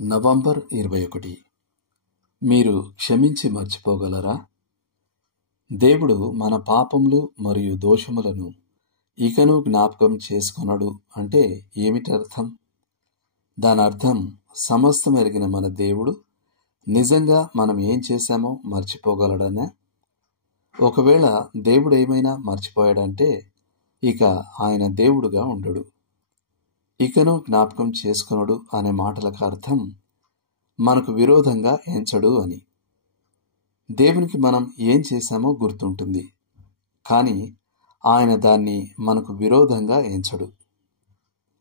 November 21. మీరు క్షమించి మర్చిపోగలరా? దేవుడు మన పాపములు మరియు దోషములను ఇకను జ్ఞాపకం చేసుకొనడు అంటే ఏమిటర్థం? దానర్థం సమస్తం ఎరిగిన మన దేవుడు నిజంగా మనం ఏం చేశామో మర్చిపోగలడనే. ఒకవేళ దేవుడు ఏమైనా మర్చిపోయాడంటే ఇక ఆయన దేవుడుగా ఉండడు. ఇకను జ్ఞాపకం చేసుకొనడు అనే మాటలకు అర్థం మనకు విరోధంగా ఎంచడు అని. దేవునికి మనం ఏం చేశామో గుర్తుంటుంది, కానీ ఆయన దాన్ని మనకు విరోధంగా ఎంచడు.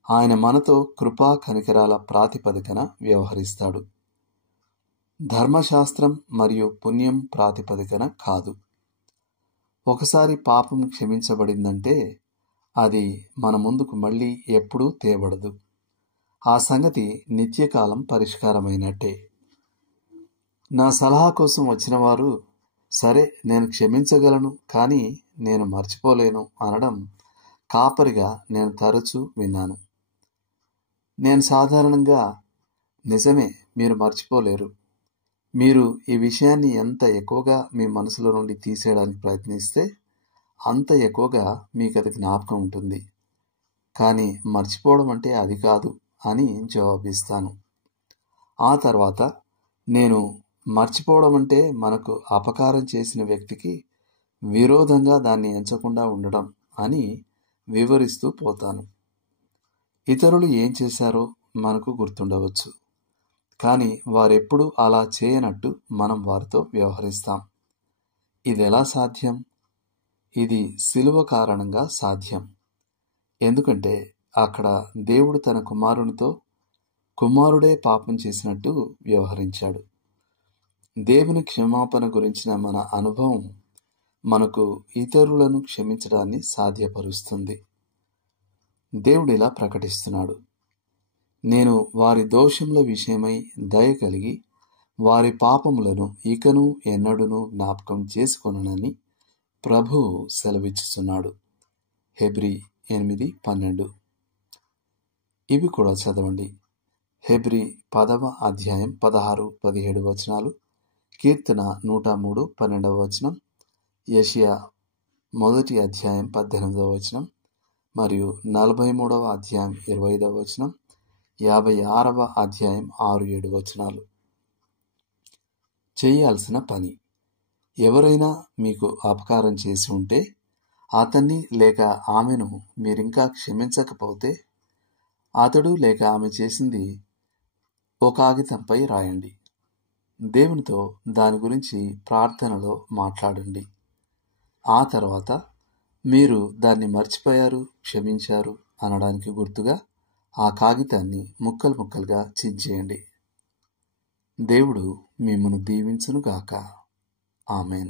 ఆయన మనతో కృపా కనికరాల ప్రాతిపదికన వ్యవహరిస్తాడు, ధర్మశాస్త్రం మరియు పుణ్యం ప్రాతిపదికన కాదు. ఒకసారి పాపం క్షమించబడిందంటే అది మన ముందుకు మళ్ళీ ఎప్పుడూ తేబడదు. ఆ సంగతి నిత్యకాలం పరిష్కారమైనట్టే. నా సలహా కోసం వచ్చిన వారు, సరే నేను క్షమించగలను కానీ నేను మర్చిపోలేను అనడం కాపరిగా నేను తరచూ విన్నాను. నేను సాధారణంగా, నిజమే, మీరు మర్చిపోలేరు. మీరు ఈ విషయాన్ని ఎంత ఎక్కువగా మీ మనసులో నుండి తీసేయడానికి ప్రయత్నిస్తే అంత ఎక్కువగా మీకు అది జ్ఞాపకం ఉంటుంది, కానీ మర్చిపోవడం అంటే అది కాదు అని జవాబిస్తాను. ఆ తర్వాత నేను మర్చిపోవడం అంటే మనకు అపకారం చేసిన వ్యక్తికి విరోధంగా దాన్ని ఎంచకుండా ఉండడం అని వివరిస్తూ పోతాను. ఇతరులు ఏం చేశారో మనకు గుర్తుండవచ్చు, కానీ వారెప్పుడూ అలా చేయనట్టు మనం వారితో వ్యవహరిస్తాం. ఇది ఎలా సాధ్యం? ఇది శిలువ కారణంగా సాధ్యం. ఎందుకంటే అక్కడ దేవుడు తన కుమారునితో కుమారుడే పాపం చేసినట్టు వ్యవహరించాడు. దేవుని క్షమాపణ గురించిన మన అనుభవం మనకు ఇతరులను క్షమించడాన్ని సాధ్యపరుస్తుంది. దేవుడు ఇలా ప్రకటిస్తున్నాడు: నేను వారి దోషముల విషయమై దయ కలిగి వారి పాపములను ఇకను ఎన్నడూను జ్ఞాపకం చేసుకొననని ప్రభువు సెలవిచ్చుచున్నాడు. హెబ్రీ 8:12. ఇవి కూడా చదవండి. హెబ్రీ 10వ అధ్యాయం 16-17 వచనాలు, కీర్తన 103 12వ వచనం, యెషయా 1వ అధ్యాయం 18వ వచనం మరియు 43వ అధ్యాయం 25వ వచనం, 56వ అధ్యాయం 6-7 వచనాలు. చేయాల్సిన పని: ఎవరైనా మీకు అపకారం చేసి ఉంటే అతన్ని లేక ఆమెను మీరింకా క్షమించకపోతే అతడు లేక ఆమె చేసింది ఒక కాగితంపై రాయండి. దేవునితో దాని గురించి ప్రార్థనలో మాట్లాడండి. ఆ తర్వాత మీరు దాన్ని మర్చిపోయారు, క్షమించారు అనడానికి గుర్తుగా ఆ కాగితాన్ని ముక్కలు ముక్కలుగా చించేయండి. దేవుడు మిమ్మల్ని దీవించునుగాక. ఆమెన్.